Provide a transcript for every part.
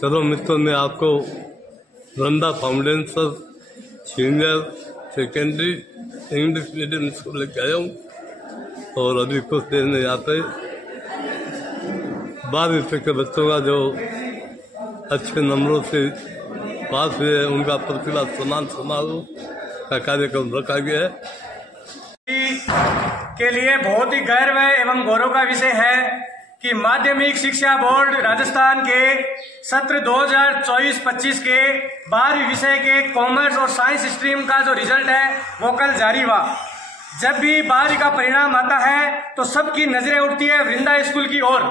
चलो मित्रों, मैं आपको Vrinda foundation senior secondary English medium school लेके आया हूँ और अभी कुछ देर में यहाँ पे 12वीं के बच्चों का जो अच्छे नंबरों से पास हुए उनका प्रतिभा सम्मान समारोह का कार्यक्रम रखा गया है। के लिए बहुत ही गर्व एवं गौरव का विषय है कि माध्यमिक शिक्षा बोर्ड राजस्थान के सत्र 2024-25 के 12वीं विषय के कॉमर्स और साइंस स्ट्रीम का जो रिजल्ट है वो कल जारी हुआ। जब भी 12वीं का परिणाम आता है तो सबकी नजरें उठती है वृंदा स्कूल की ओर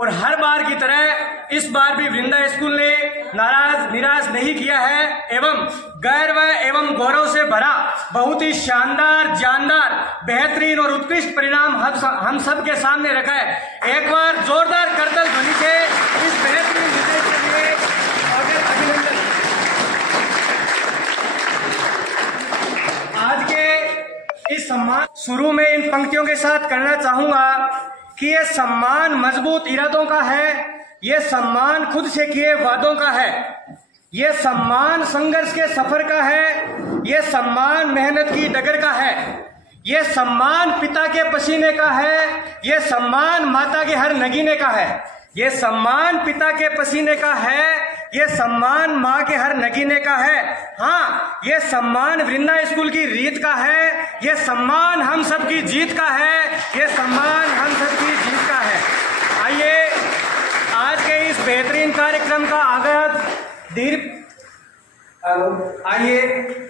और हर बार की तरह इस बार भी वृंदा स्कूल ने निराश नहीं किया है एवं गर्व एवं गौरव से भरा बहुत ही शानदार, जानदार, बेहतरीन और उत्कृष्ट परिणाम हम सब के सामने रखा है। एक बार जोरदार करतल ध्वनि से इस बेहतरीन विजय के लिए अभिनंदन। आज के इस सम्मान शुरू में इन पंक्तियों के साथ करना चाहूंगा कि ये सम्मान मजबूत इरादों का है, ये सम्मान खुद से किए वादों का है, ये सम्मान संघर्ष के सफर का है, ये सम्मान मेहनत की डगर का है, ये सम्मान पिता के पसीने का है, ये सम्मान माता के हर नगीने का है, ये सम्मान पिता के पसीने का है, ये सम्मान माँ के हर नगीने का है। हाँ, ये सम्मान वृंदा स्कूल की रीत का है, ये सम्मान हम सब की जीत का है, ये सम्मान हम सब की जीत का है। आइए आज के इस बेहतरीन कार्यक्रम का आगाज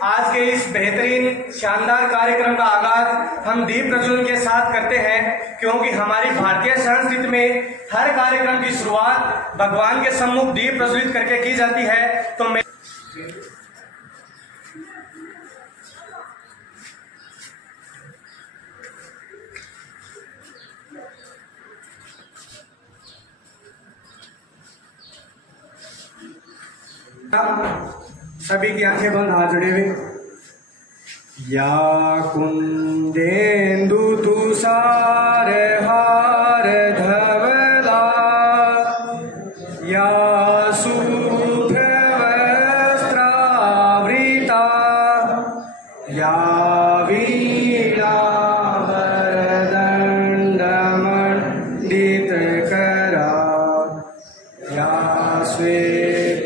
आज के इस बेहतरीन शानदार कार्यक्रम का आगाज हम दीप प्रज्वलन के साथ करते हैं, क्योंकि हमारी भारतीय संस्कृति में हर कार्यक्रम की शुरुआत भगवान के सम्मुख दीप प्रज्वलित करके की जाती है। तो मैं सभी की आंखें बंद, हाथ जुड़े हुए। या कुंदेन्दु तुषार हार धवला, या शुभ्र वस्त्रावृता, या वीणा वरदंड मंडित करा, या श्वेत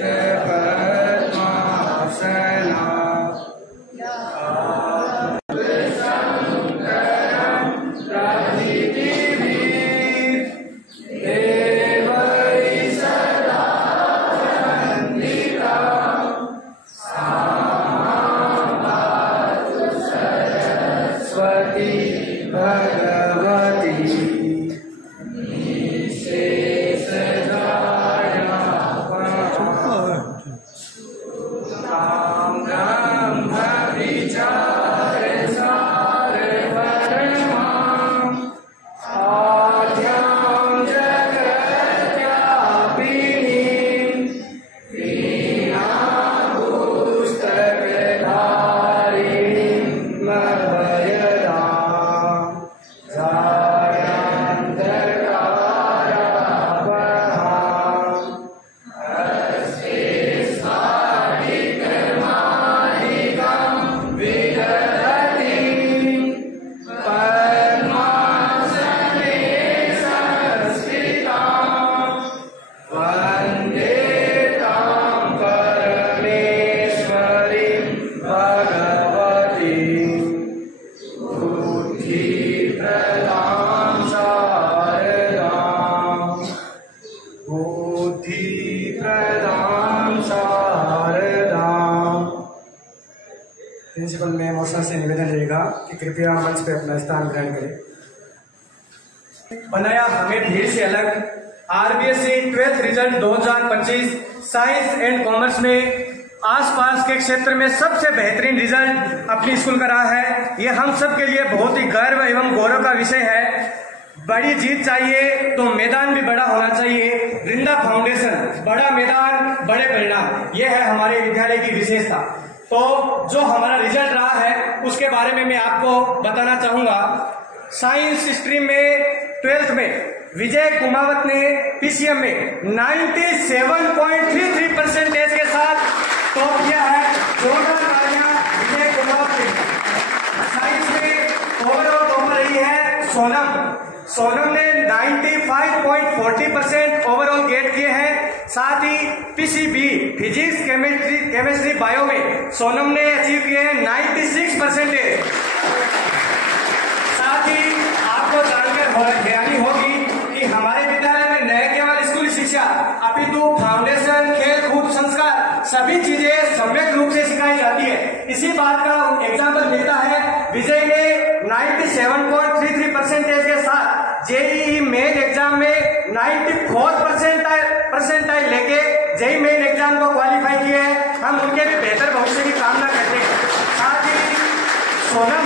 प्रिंसिपल में मौसा से निवेदन रहेगा कि कृपया मंच पे अपना स्थान ग्रहण करें। बनाया हमें भीड़ से अलग RBSE 12th result 2025 science and commerce में आसपास के क्षेत्र में सबसे बेहतरीन रिजल्ट अपनी स्कूल का रहा है। ये हम सब के लिए बहुत ही गर्व एवं गौरव का विषय है। बड़ी जीत चाहिए तो मैदान भी बड़ा होना चाहिए। वृंदा फाउंडेशन, बड़ा मैदान बड़े परिणाम, यह है हमारे विद्यालय की विशेषता। तो जो हमारा रिजल्ट रहा है उसके बारे में मैं आपको बताना चाहूंगा। साइंस स्ट्रीम में 12th में विजय कुमावत ने पीसीएम में 97.33 90.40% ओवरऑल गेट किए हैं। साथ ही पीसीबी फिजिक्स, केमिस्ट्री, बायो में सोनम ने अचीव किए हैं 96%। साथ ही आपको जानकर हैरानी होगी कि हमारे विद्यालय में न केवल स्कूली शिक्षा अपितु फाउंडेशन, खेल कूद, संस्कार सभी चीजें सम्यक रूप से सिखाई जाती है। इसी बात का एग्जाम्पल मिलता है विजय ने 97.33% के साथ जेईई मेन एग्जाम में 94 परसेंटाइल लेके जेईई मेन एग्जाम को क्वालिफाई किए हैं। हम उनके भी बेहतर भविष्य की कामना करते हैं। साथ ही सोनम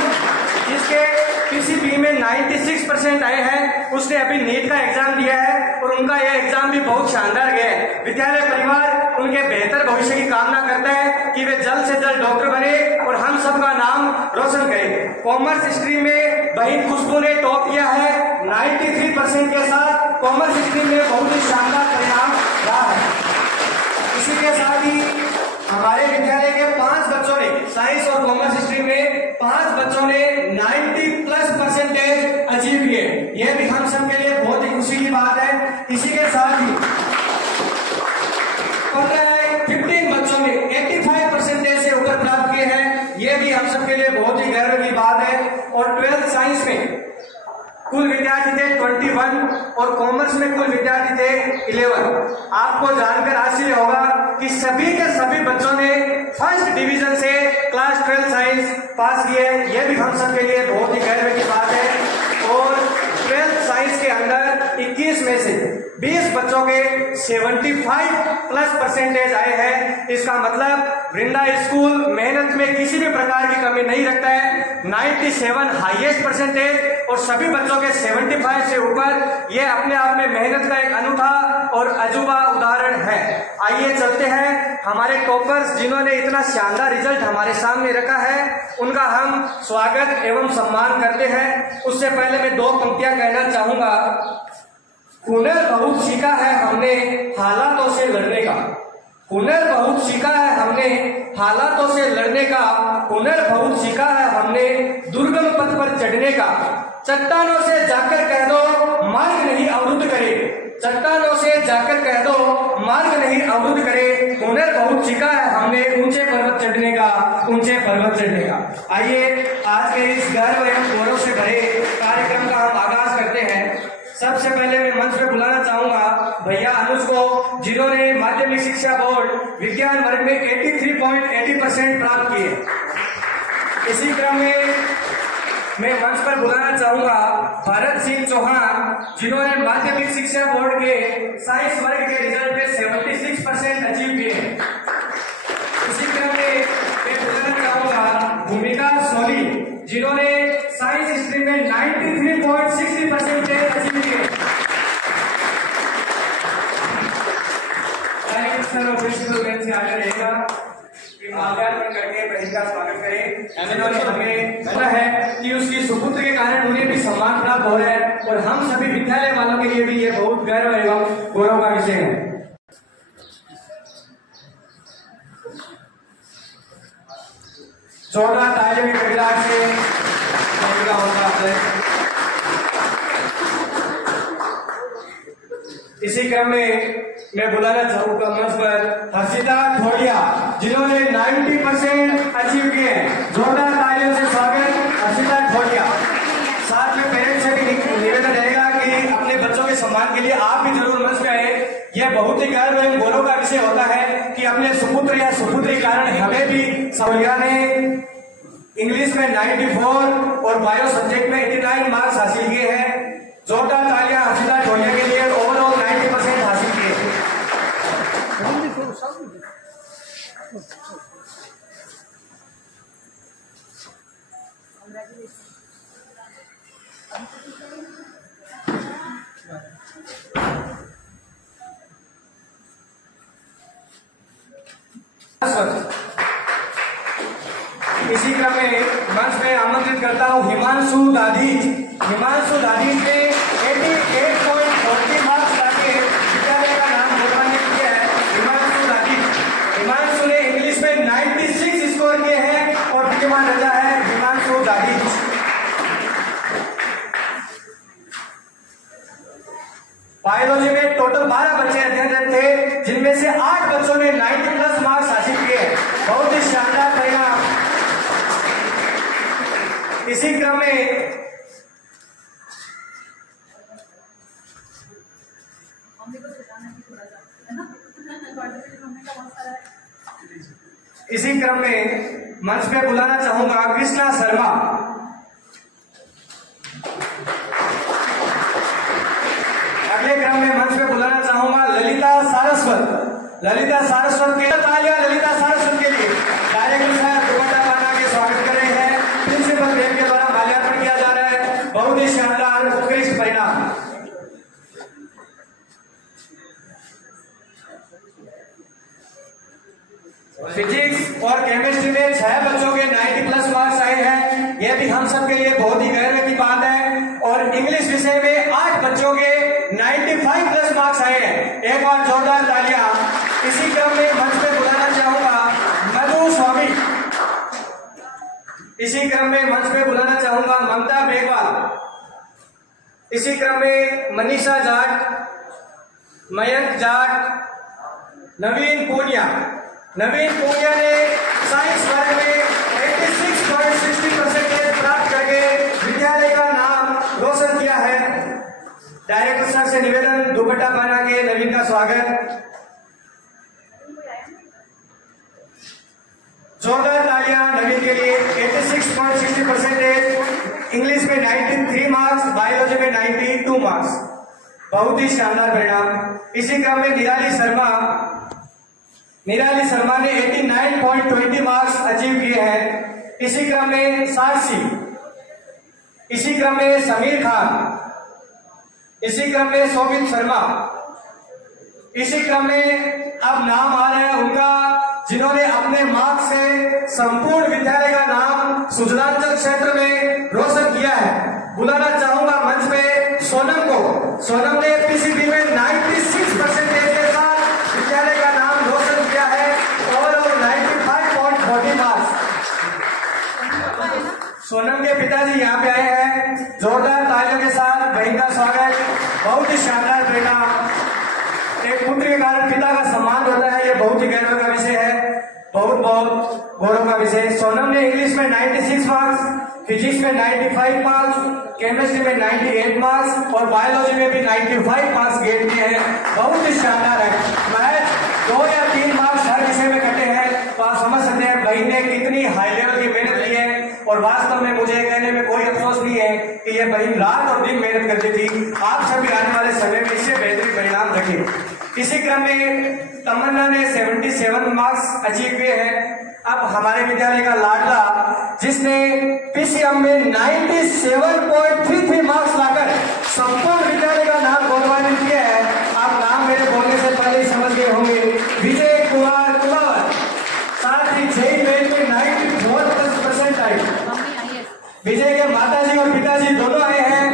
जिसके पीसीबी में 96% आए हैं, उसने अभी नीट का एग्जाम दिया है और उनका यह एग्जाम भी बहुत शानदार गया है। विद्यालय परिवार उनके बेहतर भविष्य की कामना करता है कि वे जल्द से जल्द डॉक्टर बने और हम सबका नाम रोशन करें। कॉमर्स स्ट्रीम में बहन खुशबू ने टॉप किया है 93% के साथ। कॉमर्स स्ट्रीम में बहुत ही शानदार परिणाम रहा है। इसी के साथ ही हमारे विद्यालय के 5 बच्चों ने साइंस और कॉमर्स स्ट्रीम में 5 बच्चों ने 90+ % अचीव किए। यह भी हम सब के लिए बहुत ही खुशी की बात है। इसी के साथ ही 15 बच्चों ने 85% से ऊपर प्राप्त किए हैं। यह भी हम सब के लिए बहुत ही गर्व की बात है। और 12th साइंस में कुल विद्यार्थी थे 21 और कॉमर्स में कुल विद्यार्थी थे 11। आपको जानकर आश्चर्य होगा कि सभी के सभी बच्चों ने फर्स्ट डिवीजन से क्लास 12 साइंस पास किए। यह भी हम सब के लिए बहुत ही गर्व की बात है। और 12th साइंस के अंदर 21 में से 20 बच्चों के 75+ % आए हैं। इसका मतलब वृंदा स्कूल मेहनत में किसी भी प्रकार की कमी नहीं रखता है। 97 हाईएस्ट % और सभी बच्चों के 75 से ऊपर। यह अपने आप में मेहनत का एक अनूठा और अजूबा उदाहरण है। आइए चलते हैं हमारे टॉपर्स जिन्होंने इतना शानदार रिजल्ट हमारे सामने रखा है, उनका हम स्वागत एवं सम्मान करते हैं। उससे पहले मैं 2 पंक्तियां कहना चाहूंगा। हुनर बहुत सीखा है हमने हालातों से लड़ने का। हुनर बहुत सीखा है हमने हालातों से लड़ने का। हुनर बहुत सीखा है हमने दुर्गम पथ पर चढ़ने का। चट्टानों से जाकर कह दो मार्ग नहीं अवरुद्ध करे। चट्टानों से जाकर कह दो मार्ग नहीं अवरुद्ध करे। हुनर बहुत सीखा है हमने ऊंचे पर्वत चढ़ने का, ऊंचे पर्वत चढ़ने का। आइए आज के इस गर्व एवं गौरव से भरे कार्यक्रम का हम आगाज करते हैं। सबसे पहले मैं मंच पे बुलाना चाहूंगा भैया अनुज को, जिन्होंने माध्यमिक शिक्षा बोर्ड विज्ञान वर्ग में 83.80% प्राप्त किए। इसी क्रम में मैं मंच पर बुलाना चाहूंगा भरत सिंह चौहान, जिन्होंने माध्यमिक शिक्षा बोर्ड के साइंस वर्ग के रिजल्ट में 76% अचीव किए। इसी क्रम में मैं बुलाना चाहूंगा भूमिका सोनी, जिन्होंने साइंस स्ट्रीम में 93.60% अचीव किए। प्रिंसिपल बेंच से आगे रहेगा, माल्यार्पण करके पहले का स्वागत करें। जिन्होंने हमें पता है कि उसकी सुपुत्र के कारण उन्हें भी सम्मान प्राप्त हो रहा है और हम सभी विद्यालय वालों के लिए भी ये बहुत गर्व एवं गौरव का विषय है। जोरदार तालियों की गड़गड़ाहट से होता है। इसी क्रम में मैं बुलाना चाहूंगा मंच पर हर्षिता ठोडिया, जिन्होंने 90% अचीव किए हैं। जोरदार तालियों से स्वागत हर्षिता ठोडिया। साथ में पेरेंट्स से भी निवेदन रहेगा कि अपने बच्चों के सम्मान के लिए आप भी जरूर मंच पे आए। यह बहुत ही गर्व एवं गौरव का विषय होता है कि अपने सुपुत्र या सुपुत्री कारण हमें भी सोनिया ने इंग्लिश में 94 और बायो सब्जेक्ट में 89 मार्क्स हासिल किए हैं। जोरदार तालियां हर्षिता ठोडिया के लिए। ओवरऑल 90% हासिल किए। इसी क्रम में मंच में आमंत्रित करता हूं हिमांशु दादी। हिमांशु दादी ने 88.40 मार्क्स लाके विद्यालय का नाम गौरवान्वित किया है। हिमांशु दादी, हिमांशु ने इंग्लिश में 96 स्कोर किए हैं और विद्यमान रजा है हिमांशु दादी। पायलट 8 बच्चों ने 90 प्लस मार्क्स हासिल किए हैं। बहुत ही शानदार परिणाम। इसी क्रम में मंच पे बुलाना चाहूंगा कृष्णा शर्मा। अगले क्रम में मंच पे बुलाना चाहूंगा ललिता सारस्वत। ललिता सारस्वत के तालियां ललिता सारस्वत के लिए। डायरेक्टर साहब दुपट्टा पहना के स्वागत कर रहे हैं। प्रिंसिपल मैम के द्वारा माल्यार्पण किया जा रहा है। बहुत ही शानदार उत्कृष्ट परिणाम। फिजिक्स और केमिस्ट्री में 6 बच्चों के 90 प्लस मार्क्स आए हैं। यह भी हम सब के लिए बहुत ही गर्व की बात है। और इंग्लिश विषय में 8 बच्चों के 95 प्लस मार्क्स आए हैं। एक बार जोरदार तालियां। इसी क्रम में मंच पे बुलाना चाहूंगा मधु स्वामी। इसी क्रम में मंच पे बुलाना चाहूंगा ममता बेगवाल। इसी क्रम में मनीषा जाट, मयंक जाट, नवीन पूनिया। नवीन पूनिया ने साइंस वर्ग में 86.60% प्राप्त करके विद्यालय का नाम रोशन किया है। डायरेक्टर साहब से निवेदन, दुपट्टा पहना के नवीन का स्वागत। जोरदार तालियां नवीन के लिए। 86.60%, इंग्लिश में 93 मार्क्स, बायोलॉजी में 92 मार्क्स। बहुत ही शानदार परिणाम। इसी क्रम में निराली शर्मा ने 89.20 मार्क्स अचीव किए हैं। इसी क्रम में साक्षी। इसी क्रम में समीर खान। इसी क्रम में शोभित शर्मा। इसी क्रम में अब नाम आ रहा है उनका जिन्होंने अपने मार्क्स से संपूर्ण विद्यालय का नाम सुजलांचल क्षेत्र में रोशन किया है। बुलाना चाहूंगा मंच पे सोनम को। सोनम ने पीसीबी में 96% के साथ विद्यालय का नाम रोशन किया है और 95.40 मार्क्स। सोनम के पिताजी यहाँ पे आए हैं। जोरदार तालियों के साथ बहन का स्वागत। बहुत ही शानदार परिणाम। एक पुत्र के कारण पिता का सम्मान होता है, ये बहुत ही गर्व का विषय है। बहुत बहुत गौरव का विषय। सोनम ने इंग्लिश में 96 मार्क्स, फिजिक्स में 95 मार्क्स, केमिस्ट्री में 98 मार्क्स और बायोलॉजी में भी 95 मार्क्स गेट किए हैं। बहुत ही शानदार है। मैथ 2 या 3 मार्क्स हर विषय में कटे हैं तो आप समझ सकते हैं बहन ने कितनी हाई लेवल की मेहनत की है। और वास्तव में मुझे कहने में कोई अफसोस नहीं है कि यह बहन रात और दिन मेहनत करती थी। आप सभी आने वाले समय में इससे बेहतरीन परिणाम रखें। इसी क्रम में तमन्ना ने 77 मार्क्स अचीव किए हैं। अब हमारे विद्यालय का लाडला जिसने पीसीएम में 97.33 मार्क्स लाकर संपूर्ण विद्यालय का नाम गौरवान्वित किया है। आप नाम मेरे बोलने से पहले ही समझ गए होंगे। विजय कुमार कुमार। साथ ही जेई मेन में 94% आई। विजय के माताजी और पिताजी दोनों आए हैं।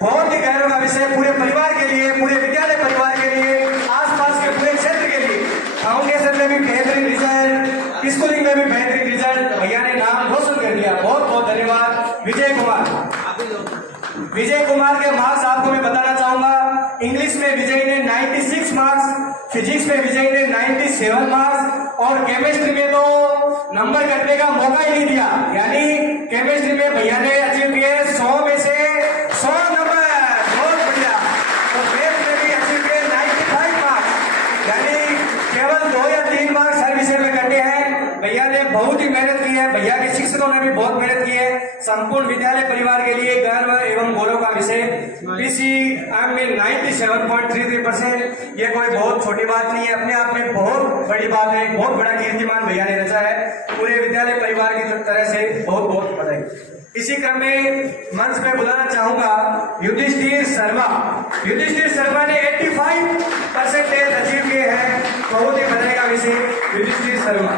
बहुत ही गौरव का विषय पूरे परिवार के लिए, पूरे विद्यालय परिवार के लिए, आसपास के पूरे क्षेत्र के लिए। फाउंडेशन में भी बेहतरीन रिजल्ट, स्कूलिंग में भी बेहतरीन रिजल्ट, भैया ने नाम रोशन कर दिया। बहुत बहुत धन्यवाद विजय कुमार। विजय कुमार के मार्क्स आपको मैं बताना चाहूंगा। इंग्लिश में विजय ने 96 मार्क्स, फिजिक्स में विजय ने 97 मार्क्स और केमिस्ट्री में तो नंबर कटने का मौका ही नहीं दिया। यानी केमिस्ट्री में भैया ने अचीव किए 100 में से 100 नंबर। बहुत बढ़िया। तो मैथ में भी अचीव किए 95 मार्क्स। यानी केवल 2 या 3 मार्क्स हर विषय में कटे हैं। भैया ने बहुत ही मेहनत की है। भैया के शिक्षकों ने भी बहुत मेहनत की है। संपूर्ण विद्यालय परिवार के लिए गर्व एवं गौरव का विषय। पीसीएम में 97.33%। ये कोई बहुत छोटी बात नहीं है, अपने आप में बहुत बड़ी बात है। बहुत बड़ा कीर्तिमान भैया ने रचा है। पूरे विद्यालय परिवार की तरह से बहुत बहुत बधाई। इसी क्रम में मंच पे बुलाना चाहूंगा युधिष्ठिर शर्मा। युधिष्ठिर शर्मा ने 85% अचीव किए हैं। बहुत ही बधाई का विषय युधिष्ठिर शर्मा।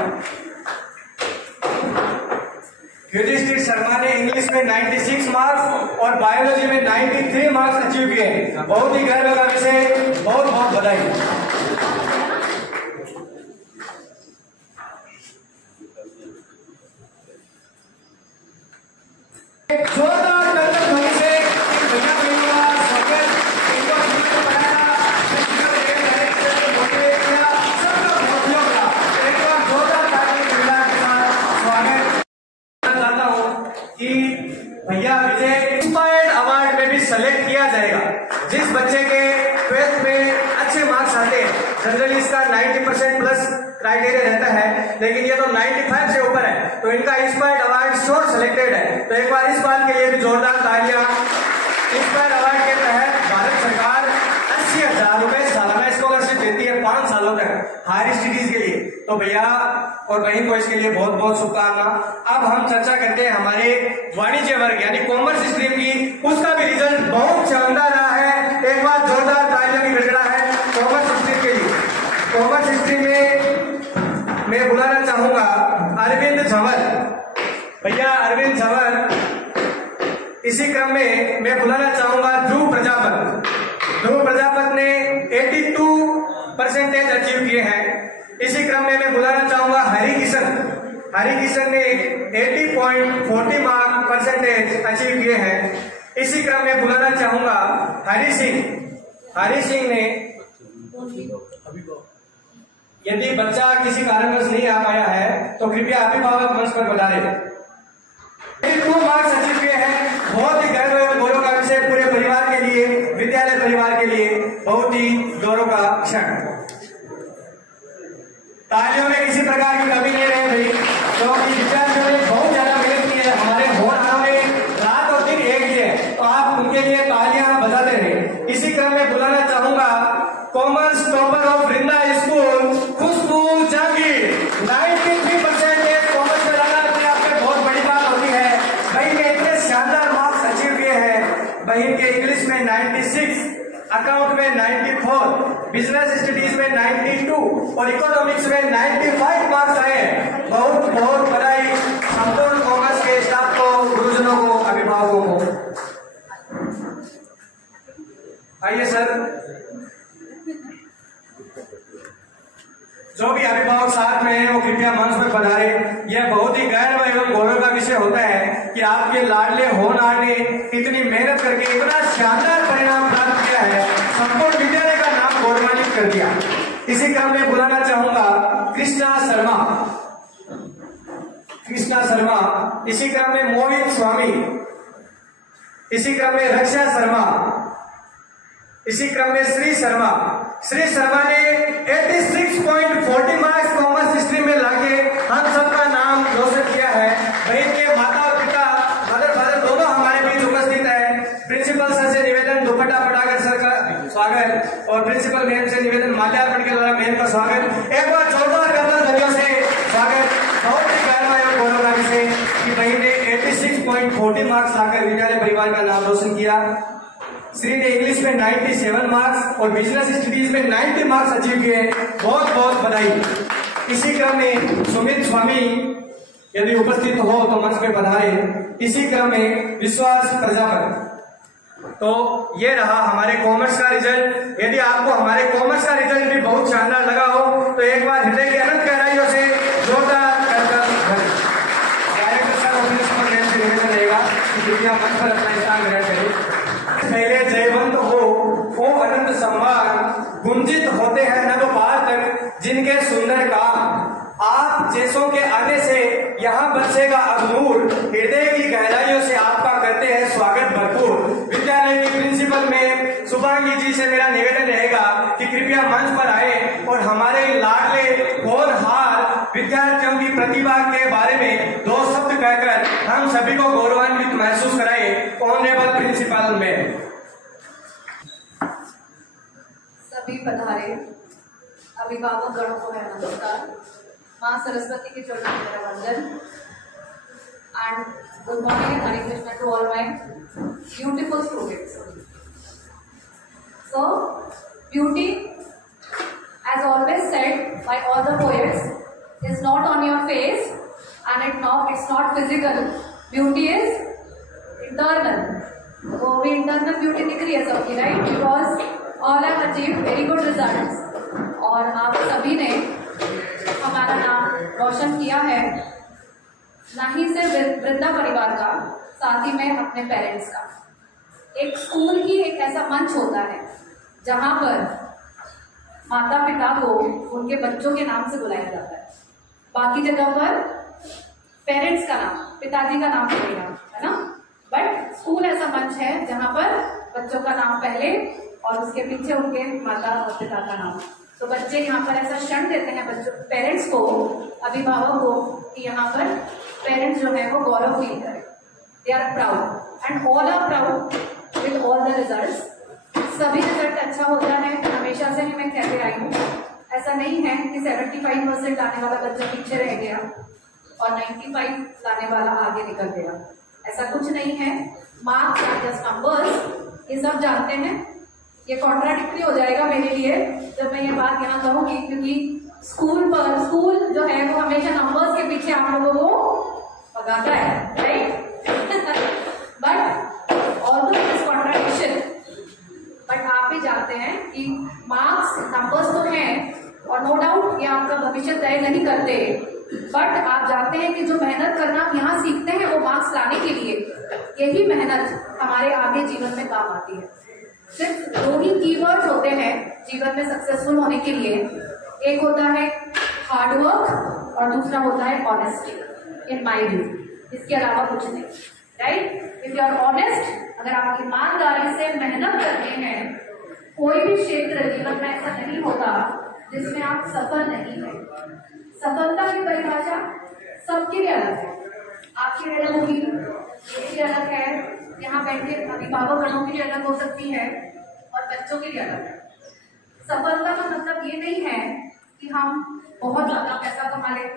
युधिष्ठिर शर्मा ने इंग्लिश में 96 मार्क्स और बायोलॉजी में 93 मार्क्स अचीव किए। बहुत ही गर्व का विषय। बहुत बहुत बधाई। जोरदार तालियों ध्वनि से भैया बहनों का स्वागत। इनको बनाया, मोटिवेट किया, सब प्लस क्राइटेरिया रहता है, लेकिन ये तो 95 से ऊपर है, तो इनका इंस्पायर्ड अवार्ड श्योर सिलेक्टेड है। तो एक बार इस बात के लिए भी जोरदार तालियां। इंस्पायर्ड अवार्ड के तहत भारत सरकार 80,000 रुपए सालाना स्कॉलरशिप देती है 5 सालों तक हायर स्टडीज के लिए। तो भैया और बहन को इसके लिए बहुत बहुत शुभकामना। अब हम चर्चा करते हैं हमारे वाणिज्य वर्ग यानी कॉमर्स स्ट्रीम की। उसका भी रिजल्ट बहुत शानदार रहा है, एक बार जोरदार तालियां भी बज रहा है कॉमर्स स्ट्रीम के लिए। कॉमर्स स्ट्रीम में मैं बुलाना चाहूंगा अरविंद झंवर। भैया अरविंद झंवर। इसी क्रम में मैं बुलाना चाहूंगा ध्रुव प्रजापत। ध्रुव प्रजापत ने 82% अचीव किए हैं। इसी क्रम में मैं बुलाना चाहूंगा हरि किशन। हरि किशन ने 80.40 मार्क परसेंटेज अचीव किए हैं। इसी क्रम में बुलाना चाहूंगा हरि सिंह। हरि सिंह ने, यदि बच्चा किसी कारणवश नहीं आ पाया है तो कृपया अभिभावक मंच पर पधारें। 2 मार्क्स अचीव किए हैं। बहुत ही गर्व और गौरव का विषय पूरे परिवार के लिए, विद्यालय परिवार के लिए बहुत ही गौरव का क्षण। तालियों में किसी प्रकार की कमी नहीं रहे भाई, क्योंकि विद्यार्थियों ने बहुत ज्यादा मेहनत की है। हमारे होनहारों ने रात और दिन एक ही है, तो आप उनके लिए तालियां बजाते रहे। इसी क्रम में बुलाना चाहूंगा commerce topper of Vrinda school Khushboo Jahangir. 93% commerce में लाना अपने आप में बहुत बड़ी बात होती है। बहन ने इतने शानदार मार्क्स अचीव किए हैं। बहन के इंग्लिश में 96, अकाउंट में 94, बिजनेस स्टडीज में 92 और इकोनॉमिक्स में 95 मार्क्स आए हैं। बहुत बहुत बधाई संपूर्ण कॉमर्स के स्टाफ को, गुरुजनों को, अभिभावकों को। आइए सर, जो भी अभिभावक साथ में है वो कृपया मंच पर पधारे। यह बहुत ही गर्व एवं गौरव का विषय होता है कि आपके लाडले होनहार ने इतनी मेहनत करके इतना शानदार परिणाम प्राप्त किया है, संपूर्ण विद्यालय का नाम गौरवान्वित कर दिया। इसी क्रम में बुलाना चाहूंगा कृष्णा शर्मा। कृष्णा शर्मा। इसी क्रम में मोहित स्वामी। इसी क्रम में रक्षा शर्मा। इसी क्रम में श्री शर्मा। श्री शर्मा ने 86.40 मार्क्स कॉमर्स स्ट्रीम में लाके हम सबका नाम रोशन किया है। बहन के माता और पिता, मदर फादर दोनों हमारे बीच उपस्थित है। प्रिंसिपल सर से निवेदन दुपट्टा पटाकर सर का स्वागत और प्रिंसिपल मैम से निवेदन माल्यार्पण के द्वारा मैम का स्वागत। एक बार जोरदार करताल ध्वनियों से स्वागत। बहुत ही गर्व एवं गौरव का विषय कि बहन ने 86.40 मार्क्स लाकर विद्यालय परिवार का नाम रोशन किया। श्री ने इंग्लिश में 97 मार्क्स और बिजनेस स्टडीज में 90 मार्क्स अचीव किए। बहुत बहुत बधाई। इसी क्रम में सुमित स्वामी यदि उपस्थित हो तो मंच पे पधारे। इसी क्रम में विश्वास प्रजापति। तो ये रहा हमारे कॉमर्स का रिजल्ट। यदि आपको हमारे कॉमर्स का रिजल्ट भी बहुत शानदार लगा हो तो एक बार हृदय की अनंत गहराइयों से जोरदार डायरेक्टर सर और प्रिंसिपल मैम से निवेदन रहेगा कि कृपया मंच पर अपना स्थान ग्रहण करें। पहले जयवंत हो वो अनंत सम्मान गुंजित होते हैं नवपार तक जिनके सुंदर काम। आप जैसों के आने से यहाँ बरसेगा अब नूर। हृदय की गहराइयों से आपका करते हैं स्वागत भरपूर। विद्यालय की प्रिंसिपल में शुभांगी जी से मेरा निवेदन रहेगा कि कृपया मंच पर आए और हमारे लाडले होनहार विद्यार्थियों की प्रतिभा के बारे में 2 शब्द कहकर हम सभी को गौरवान्वित महसूस कराए। ऑनरेबल प्रिंसिपल में सभी पधारे अभिभावक गणों को मेरा नमस्कार। माँ सरस्वती के चरणों में मेरा वंदन and good morning Hare Krishna to all my beautiful students. So beauty, as always said by all the poets, is not on your face and it's not physical. Beauty is internal. तो भी internal beauty दिख रही है सबकी, right? Because all have achieved very good results और आप सभी ने हमारा नाम रोशन किया है, ना ही सिर्फ वृंदा परिवार का, साथ ही में अपने पेरेंट्स का। एक स्कूल ही एक ऐसा मंच होता है जहाँ पर माता पिता को उनके बच्चों के नाम से बुलाया जाता है। बाकी जगह पर पेरेंट्स का नाम, पिताजी का नाम होगा, है ना। बट स्कूल ऐसा मंच है जहाँ पर बच्चों का नाम पहले और उसके पीछे उनके माता और पिता का नाम। तो बच्चे यहाँ पर ऐसा क्षण देते हैं बच्चों पेरेंट्स को, अभिभावक को, कि यहाँ पर पेरेंट्स जो है वो गौरव फील करें, they are proud and all are proud with all the results. सभी रिजल्ट अच्छा होता है, हमेशा से ही मैं कहते आई हूँ। ऐसा नहीं है कि 75% लाने वाला बच्चा पीछे रह गया और 95 लाने वाला आगे निकल गया, ऐसा कुछ नहीं है। मार्क्स आर जस्ट नंबर्स, ये सब जानते हैं। ये कॉन्ट्राडिक्टरी हो जाएगा मेरे लिए जब मैं ये बात यहाँ कहूँगी, क्योंकि स्कूल जो है वो हमेशा नंबर्स के पीछे आप लोगों को भगाता है, right? But although it is contradiction, but आप भी जानते हैं कि मार्क्स नंबर्स तो हैं और नो डाउट ये आपका भविष्य तय नहीं करते, बट आप जानते हैं कि जो मेहनत करना आप यहाँ सीखते हैं वो मार्क्स लाने के लिए, यही मेहनत हमारे आगे जीवन में काम आती है। सिर्फ 2 ही कीवर्ड्स होते हैं जीवन में सक्सेसफुल होने के लिए, एक होता है हार्डवर्क और दूसरा होता है ऑनेस्टी इन माय व्यू, इसके अलावा कुछ नहीं, right? If you are honest, अगर आप ईमानदारी से मेहनत करते हैं, कोई भी क्षेत्र जीवन में ऐसा नहीं होता जिसमें आप सफल नहीं है। सफलता की परिभाषा सबके लिए अलग है, आपकी अलग होगी, मेरी अलग है, यहाँ बैठे अभिभावकों के लिए अलग हो सकती है और बच्चों के लिए अलग है। सफलता का मतलब ये नहीं है कि हम बहुत ज्यादा पैसा कमा लें,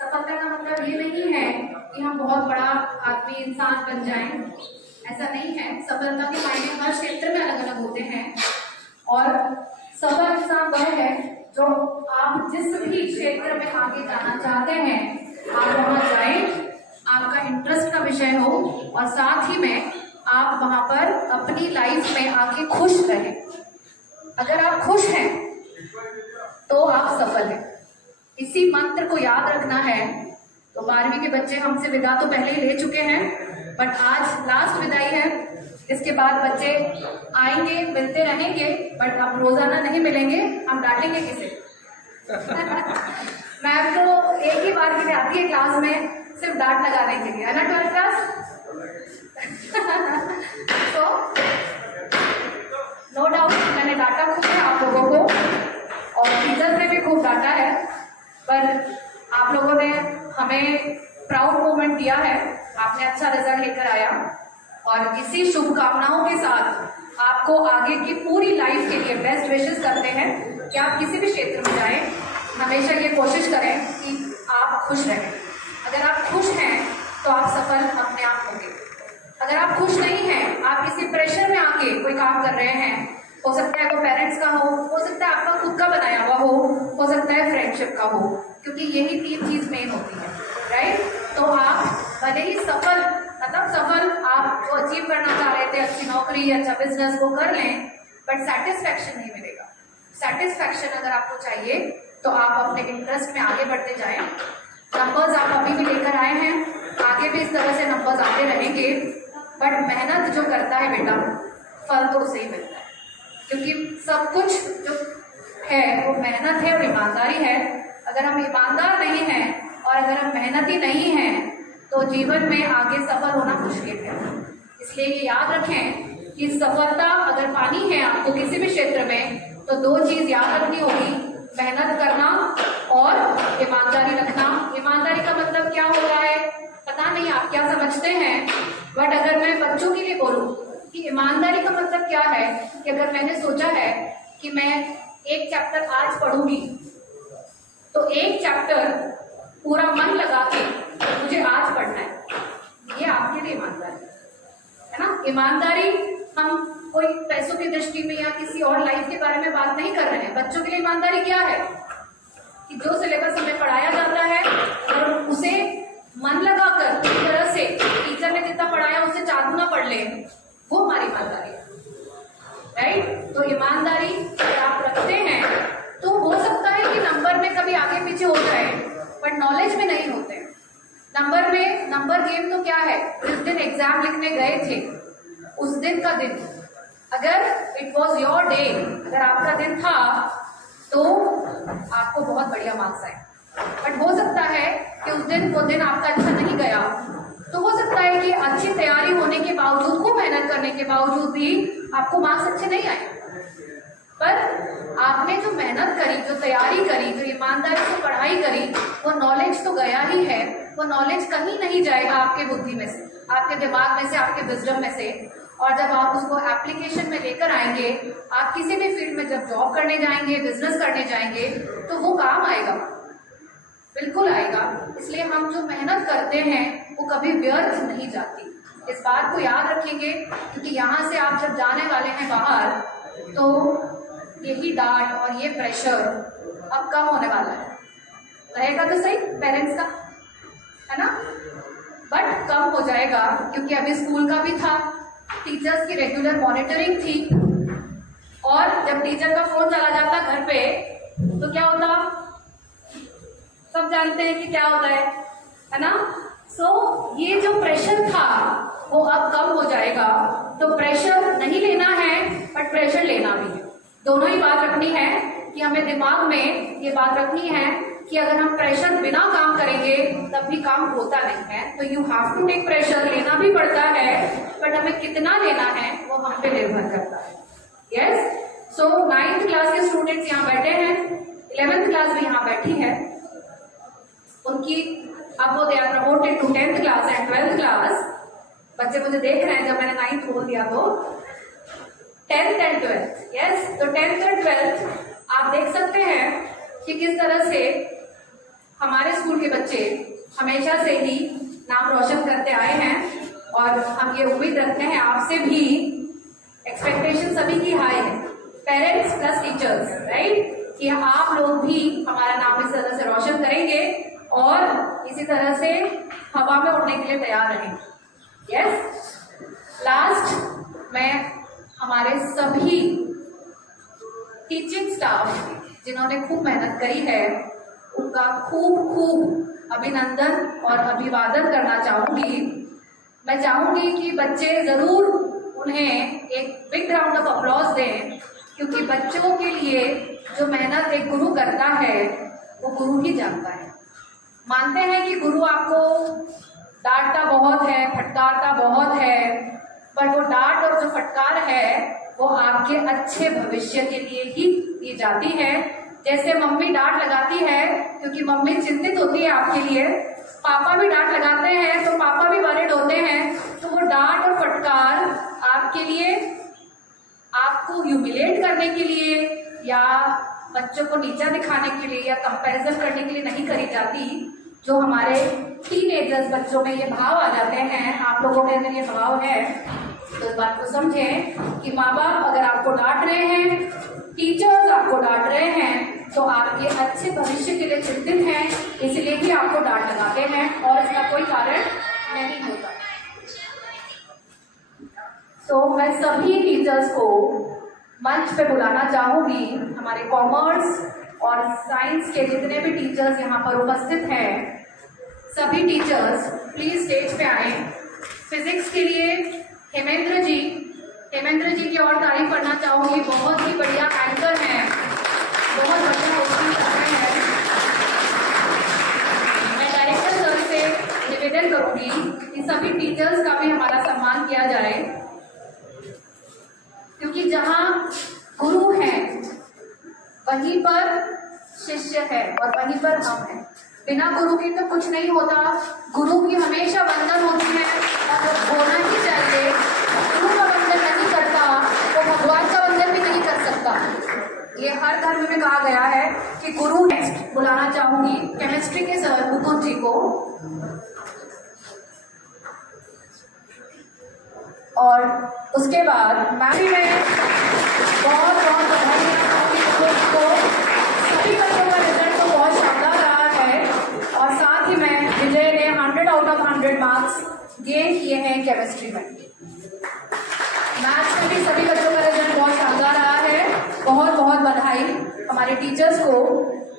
सफलता का मतलब ये नहीं है कि हम बहुत बड़ा आदमी इंसान बन जाएं, ऐसा नहीं है। सफलता के मायने हर क्षेत्र में अलग अलग होते हैं और सफल इंसान वह है जो आप जिस भी क्षेत्र में आगे जाना चाहते हैं आप वहां जाएं, आपका इंटरेस्ट का विषय हो और साथ ही में आप वहां पर अपनी लाइफ में आके खुश रहें। अगर आप खुश हैं तो आप सफल हैं। इसी मंत्र को याद रखना है। तो 12वीं के बच्चे हमसे विदा तो पहले ही ले चुके हैं, बट आज लास्ट विदाई है। इसके बाद बच्चे आएंगे, मिलते रहेंगे, बट अब रोजाना नहीं मिलेंगे, हम डांटेंगे किसे? मैम तो एक ही बार के लिए आती है क्लास में, सिर्फ डांट लगाने के लिए, है ना 12th क्लास? तो नो डाउट मैंने डांटा खूब है आप लोगों को और टीचर्स ने भी खूब डांटा है, पर आप लोगों ने हमें प्राउड मोमेंट दिया है, आपने अच्छा रिजल्ट लेकर आया और इसी शुभकामनाओं के साथ आपको आगे की पूरी लाइफ के लिए बेस्ट विशेस करते हैं कि आप किसी भी क्षेत्र में जाएं, हमेशा ये कोशिश करें कि आप खुश रहें। अगर आप खुश हैं तो आप सफल अपने आप होंगे। अगर आप खुश नहीं हैं, आप किसी प्रेशर में आके कोई काम कर रहे हैं, हो सकता है वो पेरेंट्स का हो सकता है आपका खुद का बनाया हुआ हो सकता है फ्रेंडशिप का हो, क्योंकि यही 3 चीज मेन होती है, राइट? तो आप भले ही सफल आप जो अचीव करना चाह रहे थे, अच्छी नौकरी, अच्छा बिजनेस, वो कर लें, बट सेटिस्फैक्शन नहीं मिलेगा। सेटिस्फैक्शन अगर आपको चाहिए तो आप अपने इंटरेस्ट में आगे बढ़ते जाएं। नंबर्स आप अभी भी लेकर आए हैं, आगे भी इस तरह से नंबर्स आते रहेंगे, बट मेहनत जो करता है बेटा, फल तो उसे ही मिलता है, क्योंकि सब कुछ जो है वो मेहनत है और ईमानदारी है। अगर हम ईमानदार नहीं हैं और अगर हम मेहनती नहीं हैं तो जीवन में आगे सफल होना मुश्किल है। इसलिए ये याद रखें कि सफलता अगर पानी है आपको किसी भी क्षेत्र में, तो 2 चीज याद रखनी होगी, मेहनत करना और ईमानदारी रखना। ईमानदारी का मतलब क्या होता है पता नहीं आप क्या समझते हैं, बट अगर मैं बच्चों के लिए बोलूं कि ईमानदारी का मतलब क्या है कि अगर मैंने सोचा है कि मैं एक चैप्टर आज पढ़ूंगी, तो एक चैप्टर पूरा मन लगा के मुझे आज पढ़ना है, ये आपके लिए ईमानदारी है ना। ईमानदारी हम कोई पैसों की दृष्टि में या किसी और लाइफ के बारे में बात नहीं कर रहे हैं। बच्चों के लिए ईमानदारी क्या है कि जो सिलेबस हमें पढ़ाया जाता है और उसे मन लगाकर इस तरह से टीचर ने जितना पढ़ाया उससे 4 गुना पढ़ ले, वो हमारी ईमानदारी है, राइट? तो ईमानदारी अगर आप रखते हैं तो हो सकता है कि नंबर में कभी आगे पीछे हो जाए, बट नॉलेज में नहीं होते। नंबर गेम तो क्या है, जिस दिन एग्जाम लिखने गए थे उस दिन का दिन, अगर इट वॉज योर डे, अगर आपका दिन था तो आपको बहुत बढ़िया मार्क्स आए, बट हो सकता है कि उस दिन वो दिन आपका अच्छा नहीं गया, तो हो सकता है कि अच्छी तैयारी होने के बावजूद, खूब मेहनत करने के बावजूद भी आपको मार्क्स अच्छे नहीं आए। पर आपने जो मेहनत करी, जो तैयारी करी, जो ईमानदारी से पढ़ाई करी, वो नॉलेज तो गया ही है। वो नॉलेज कहीं नहीं जाएगा आपके बुद्धि में से, आपके दिमाग में से, आपके विजडम में से। और जब आप उसको एप्लीकेशन में लेकर आएंगे, आप किसी भी फील्ड में जब जॉब करने जाएंगे, बिजनेस करने जाएंगे, तो वो काम आएगा, बिल्कुल आएगा। इसलिए हम जो मेहनत करते हैं वो कभी व्यर्थ नहीं जाती। इस बात को याद रखेंगे, क्योंकि यहाँ से आप जब जाने वाले हैं बाहर, तो यही डांट और ये प्रेशर अब कम होने वाला है। रहेगा तो सही पेरेंट्स का, है ना, बट कम हो जाएगा, क्योंकि अभी स्कूल का भी था, टीचर्स की रेगुलर मॉनिटरिंग थी। और जब टीचर का फोन चला जाता घर पे, तो क्या होता, सब जानते हैं कि क्या होता है ना। सो ये जो प्रेशर था वो अब कम हो जाएगा। तो प्रेशर नहीं लेना है, बट प्रेशर लेना भी है। दोनों ही बात रखनी है कि हमें दिमाग में ये बात रखनी है कि अगर हम प्रेशर बिना काम करेंगे तब भी काम होता नहीं है। तो you have to take pressure, लेना भी पड़ता है, बट हमें कितना लेना है वो हम पे निर्भर करता है। यस, सो 9th क्लास के स्टूडेंट्स यहाँ बैठे हैं, 11th क्लास भी यहाँ बैठी है। उनकी अब वो they are promoted to 10th class and 12th class. बच्चे मुझे देख रहे हैं, जब मैंने 9th बोल दिया तो 10th एंड 12th। यस, तो 10th एंड 12th आप देख सकते हैं कि किस तरह से हमारे स्कूल के बच्चे हमेशा से ही नाम रोशन करते आए हैं। और हम ये उम्मीद रखते हैं आपसे भी, एक्सपेक्टेशन सभी की हाई है, पेरेंट्स प्लस टीचर्स, राइट, कि आप लोग भी हमारा नाम इस तरह से रोशन करेंगे और इसी तरह से हवा में उड़ने के लिए तैयार रहेंगे। यस, लास्ट मैं हमारे सभी टीचिंग स्टाफ जिन्होंने खूब मेहनत करी है, उनका खूब खूब अभिनंदन और अभिवादन करना चाहूंगी। मैं चाहूंगी कि बच्चे जरूर उन्हें एक बिग राउंड ऑफ अप्लॉज दें, क्योंकि बच्चों के लिए जो मेहनत एक गुरु करता है वो गुरु ही जानता है। मानते हैं कि गुरु आपको डांटता बहुत है, फटकारता बहुत है, पर वो डांट और जो फटकार है वो आपके अच्छे भविष्य के लिए ही दी जाती है। जैसे मम्मी डांट लगाती है क्योंकि मम्मी चिंतित होती है आपके लिए, पापा भी डांट लगाते हैं तो पापा भी वरिड होते हैं। तो वो डांट और फटकार आपके लिए, आपको ह्यूमिलेट करने के लिए या बच्चों को नीचा दिखाने के लिए या कंपैरिजन करने के लिए नहीं करी जाती। जो हमारे टीनेजर्स बच्चों में ये भाव आ जाते हैं, आप लोगों के अंदर ये भाव है, तो इस बात को समझें कि माँ बाप अगर आपको डांट रहे हैं, टीचर्स आपको डांट रहे हैं, तो आपके अच्छे भविष्य के लिए चिंतित हैं, इसलिए ही आपको डांट लगाते हैं और इसका कोई कारण नहीं होता। तो मैं सभी टीचर्स को मंच पे बुलाना चाहूंगी। हमारे कॉमर्स और साइंस के जितने भी टीचर्स यहाँ पर उपस्थित हैं, सभी टीचर्स प्लीज स्टेज पे आए। फिजिक्स के लिए हेमेंद्र जी की और तारीफ करना चाहूंगी। बहुत ही बढ़िया एंकर हैं, बहुत बढ़िया होस्टिंग कर रहे हैं। मैं डायरेक्टर सर से निवेदन करूंगी कि सभी टीचर्स का भी हमारा सम्मान किया जाए, क्योंकि जहां गुरु हैं वहीं पर शिष्य है और वहीं पर हम हैं। बिना गुरु के तो कुछ नहीं होता। गुरु की हमेशा वंदन होती है और होना ही चाहिए। गुरु का वंदन नहीं करता वो भगवान का वंदन भी नहीं कर सकता। ये हर धर्म में कहा गया है कि गुरु। नेक्स्ट बुलाना चाहूंगी केमिस्ट्री के सर मुकुंद जी को, और उसके बाद मैम में बहुत बहुत बधाई को। सभी बच्चों का रिजल्ट तो बहुत शानदार रहा है और साथ ही में विजय ने 100 आउट ऑफ 100 मार्क्स गेन किए हैं केमिस्ट्री में। मैथ्स में भी सभी बच्चों का रिजल्ट बहुत शानदार रहा है। बहुत बहुत बधाई हमारे टीचर्स को।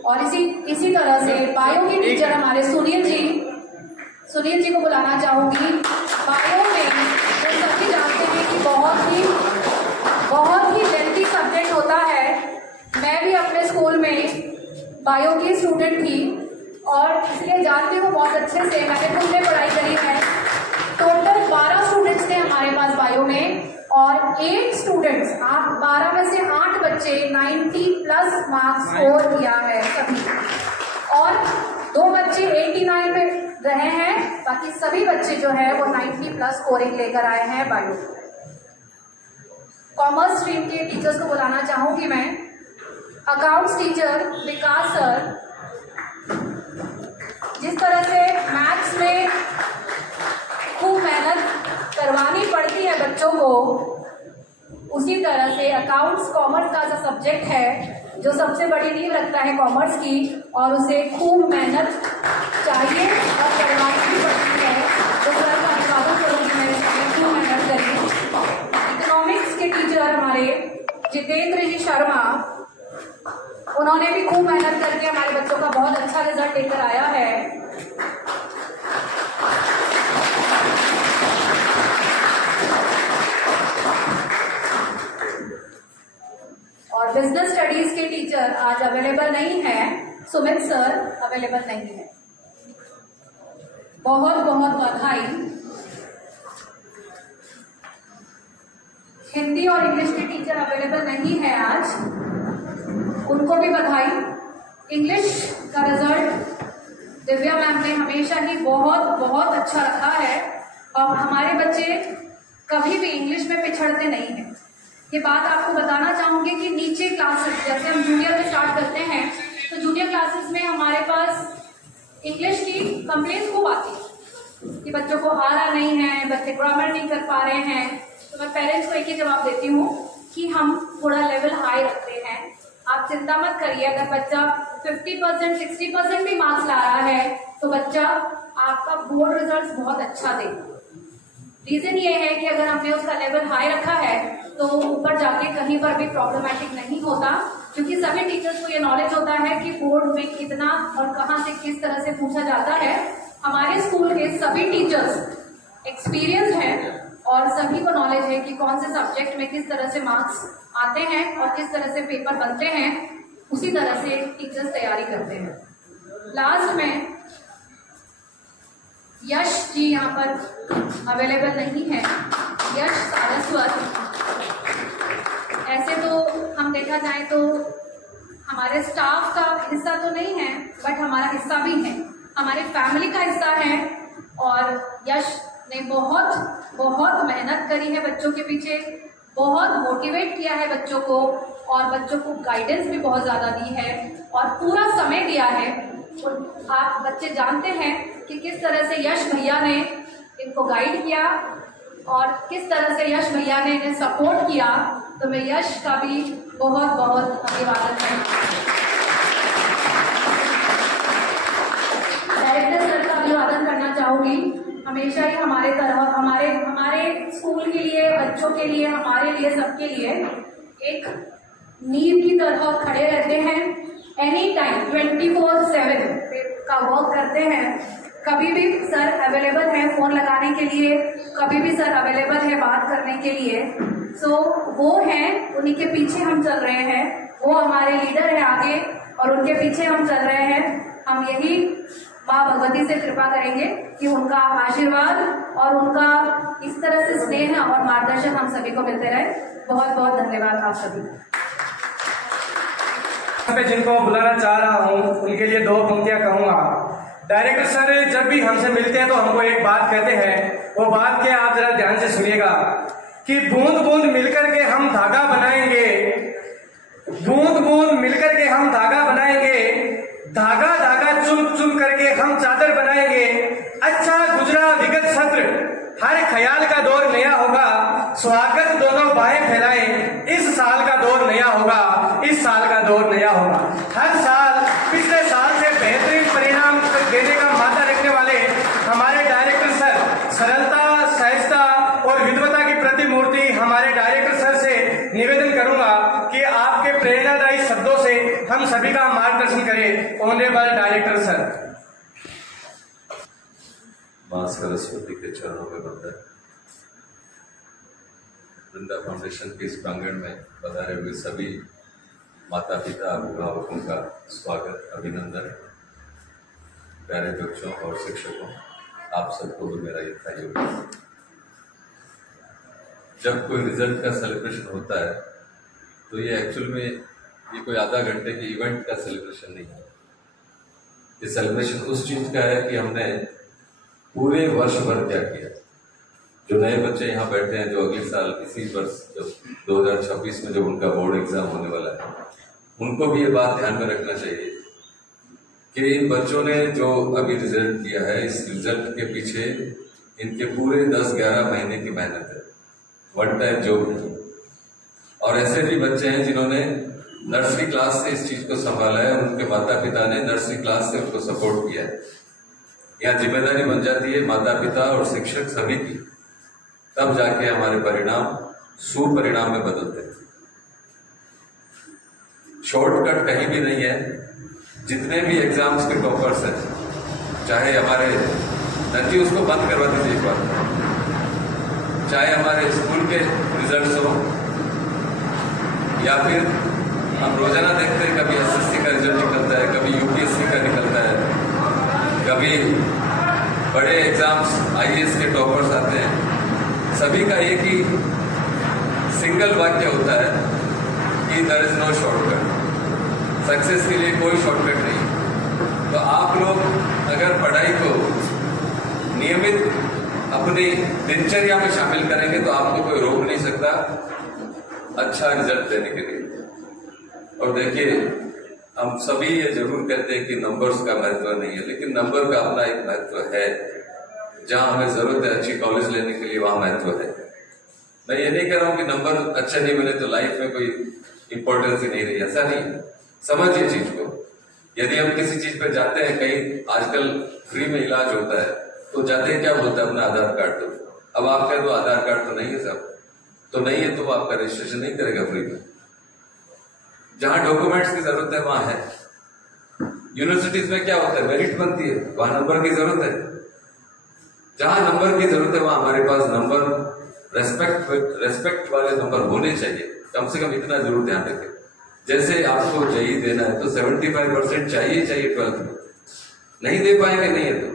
और इसी तरह से बायो के टीचर हमारे सुनील जी को बुलाना चाहूंगी। बायो में तो सभी जानते हैं कि बहुत ही लेंथी सब्जेक्ट होता है। मैं भी अपने स्कूल में बायो की स्टूडेंट थी और इसलिए जानती हूँ बहुत अच्छे से। मैंने खुद में पढ़ाई करी है। टोटल 12 स्टूडेंट्स थे हमारे पास बायो में, और 8 स्टूडेंट्स, आप 12 में से 8 बच्चे 90+ मार्क्स स्कोर किया है सभी, और 2 बच्चे 89 में रहे हैं, बाकी सभी बच्चे जो है वो 90+ स्कोरिंग लेकर आए हैं बायो। कॉमर्स स्ट्रीम के टीचर्स को बुलाना चाहूंगी मैं। अकाउंट्स टीचर विकास सर, जिस तरह से मैथ्स में खूब मेहनत करवानी पड़ती है बच्चों को, उसी तरह से अकाउंट्स कॉमर्स का जो सब्जेक्ट है, जो सबसे बड़ी नींव रखता है कॉमर्स की, और उसे खूब मेहनत चाहिए और करवानी भी पड़ती है। तो सर का अभिवादन करूंगी मैं, खूब मेहनत करिए। इकोनॉमिक्स के टीचर हमारे जितेंद्र जी शर्मा, उन्होंने भी खूब मेहनत करके हमारे बच्चों का बहुत अच्छा रिजल्ट लेकर आया है। और बिजनेस स्टडीज के टीचर आज अवेलेबल नहीं है, सुमित सर अवेलेबल नहीं है। बहुत बहुत बधाई। हिंदी और इंग्लिश के टीचर अवेलेबल नहीं है आज, उनको भी बधाई। इंग्लिश का रिजल्ट दिव्या मैम ने हमेशा ही बहुत बहुत अच्छा रखा है, और हमारे बच्चे कभी भी इंग्लिश में पिछड़ते नहीं हैं। ये बात आपको बताना चाहूंगी कि नीचे क्लासेस, जैसे हम जूनियर में स्टार्ट करते हैं, तो जूनियर क्लासेस में हमारे पास इंग्लिश की कंप्लेंट्स खूब आती है कि बच्चों को आ रहा नहीं है, बच्चे ग्रामर नहीं कर पा रहे हैं। तो मैं पेरेंट्स को एक ही जवाब देती हूँ कि हम थोड़ा लेवल हाई रखते हैं। आप चिंता मत करिए, अगर बच्चा 50% 60% भी मार्क्स ला रहा है तो बच्चा आपका बोर्ड रिजल्ट बहुत अच्छा देगा। रीजन ये है कि अगर हमने उसका लेवल हाई रखा है तो ऊपर जाके कहीं पर भी प्रॉब्लमेटिक नहीं होता, क्योंकि सभी टीचर्स को ये नॉलेज होता है कि बोर्ड में कितना और कहाँ से किस तरह से पूछा जाता है। हमारे स्कूल के सभी टीचर्स एक्सपीरियंस हैं और सभी को नॉलेज है कि कौन से सब्जेक्ट में किस तरह से मार्क्स आते हैं और किस तरह से पेपर बनते हैं, उसी तरह से टीचर्स तैयारी करते हैं। लास्ट में यश जी यहाँ पर अवेलेबल नहीं है। यश सारस्वत, ऐसे तो हम देखा जाए तो हमारे स्टाफ का हिस्सा तो नहीं है, बट हमारा हिस्सा भी है, हमारे फैमिली का हिस्सा है। और यश ने बहुत बहुत मेहनत करी है बच्चों के पीछे, बहुत मोटिवेट किया है बच्चों को, और बच्चों को गाइडेंस भी बहुत ज़्यादा दी है और पूरा समय दिया है। और आप बच्चे जानते हैं कि किस तरह से यश भैया ने इनको गाइड किया और किस तरह से यश भैया ने इन्हें सपोर्ट किया। तो मैं यश का भी बहुत बहुत अभिवादन करती हूँ। डायरेक्टर सर का अभिवादन करना चाहूंगी। हमेशा ही हमारे तरह हमारे स्कूल के लिए, बच्चों के लिए, हमारे लिए, सबके लिए एक नींव की तरह खड़े रहते हैं। एनी टाइम 24/7 का वर्क करते हैं। कभी भी सर अवेलेबल है फोन लगाने के लिए, कभी भी सर अवेलेबल है बात करने के लिए। सो वो हैं, उन्हीं के पीछे हम चल रहे हैं। वो हमारे लीडर है आगे और उनके पीछे हम चल रहे हैं। हम यही माँ भगवती से कृपा करेंगे कि उनका आशीर्वाद और उनका इस तरह से स्नेह और मार्गदर्शन हम सभी को मिलते रहे। बहुत बहुत धन्यवाद आप सभी। जिनको बुलाना चाह रहा हूँ उनके लिए 2 पंक्तियां कहूंगा। डायरेक्टर सर जब भी हमसे मिलते हैं तो हमको एक बात कहते हैं, वो बात क्या आप जरा ध्यान से सुनिएगा कि बूंद बूंद मिलकर के हम धागा बनाएंगे, बूंद बूंद मिलकर के हम धागा बनाएंगे, धागा धागा चुन चुन करके हम चादर बनाएंगे। अच्छा गुजरा विगत सत्र, हर ख्याल का दौर नया होगा, स्वागत दोनों बाहें फैलाएं, इस साल का दौर नया होगा, इस साल का दौर नया होगा। हर साल पिछले साल से बेहतरीन परिणाम देने का मादा रखने वाले हमारे डायरेक्टर सर, सरलता, सहजता और विद्वता की प्रतिमूर्ति हमारे डायरेक्टर सर से निवेदन करूंगा कि आपके प्रेरणादायी शब्दों से हम सभी का मार्गदर्शन करें। Honourable director sir. मां सरस्वती के चरणों में वंदन। वृंदा फाउंडेशन के इस प्रांगण में पधारे हुए सभी माता पिता अभिभावकों का स्वागत, अभिनंदन। प्यारे बच्चों और शिक्षकों, आप सबको भी मेरा यथायोग्य जब कोई रिजल्ट का सेलिब्रेशन होता है तो ये एक्चुअल में ये कोई आधा घंटे के इवेंट का सेलिब्रेशन नहीं है। ये सेलिब्रेशन उस चीज का है कि हमने पूरे वर्ष भर क्या किया। जो नए बच्चे यहाँ बैठे हैं, जो अगले साल इसी वर्ष जब 2026 में जब उनका बोर्ड एग्जाम होने वाला है, उनको भी ये बात ध्यान में रखना चाहिए कि इन बच्चों ने जो अभी रिजल्ट किया है, इस रिजल्ट के पीछे इनके पूरे 10-11 महीने की मेहनत है, वन टाइम जॉब नहीं। और ऐसे भी बच्चे हैं जिन्होंने नर्सरी क्लास से इस चीज को संभाला है, उनके माता पिता ने नर्सरी क्लास से उनको सपोर्ट किया है। यहाँ जिम्मेदारी बन जाती है माता पिता और शिक्षक सभी की, तब जाके हमारे परिणाम सुपरिणाम में बदलते हैं। शॉर्टकट कहीं भी नहीं है। जितने भी एग्जाम्स के टॉपर्स हैं, चाहे हमारे नंजी, उसको बंद करवा दीजिए एक बार, चाहे हमारे स्कूल के रिजल्ट्स हो या फिर हम रोजाना देखते हैं कभी एसएससी का रिजल्ट निकलता है, कभी यूपीएससी का निकलता है, कभी बड़े एग्जाम्स आईएएस के टॉपर्स आते हैं। सभी का एक ही सिंगल वाक्य होता है कि there is no shortcut. Success के लिए कोई शॉर्टकट नहीं। तो आप लोग अगर पढ़ाई को नियमित अपनी दिनचर्या में शामिल करेंगे तो आपको कोई रोक नहीं सकता अच्छा रिजल्ट देने के लिए। और देखिए, हम सभी ये जरूर कहते हैं कि नंबर्स का महत्व नहीं है, लेकिन नंबर का अपना एक महत्व है। जहां हमें जरूरत है अच्छी कॉलेज लेने के लिए, वहां महत्व है। मैं ये नहीं कह रहा हूं कि नंबर अच्छे नहीं मिले तो लाइफ में कोई इंपॉर्टेंस ही नहीं रही, ऐसा नहीं। समझिए चीज को। यदि हम किसी चीज पे जाते हैं, कहीं आजकल फ्री में इलाज होता है, तो जाते हैं क्या बोलते हैं, अपना आधार कार्ड दो। अब आप कह दो आधार कार्ड तो नहीं है साहब, तो नहीं है तो वो आपका रजिस्ट्रेशन नहीं करेगा फ्री में। जहां डॉक्यूमेंट्स की जरूरत है वहां है। यूनिवर्सिटीज में क्या होता है, मेरिट बनती है, वहां नंबर की जरूरत है। जहां नंबर की जरूरत है वहां हमारे पास नंबर रेस्पेक्ट वाले नंबर होने चाहिए। कम से कम इतना जरूर ध्यान रखें। जैसे आपको जेईई देना है तो 75% चाहिए 12th में। नहीं दे पाएंगे नहीं है तो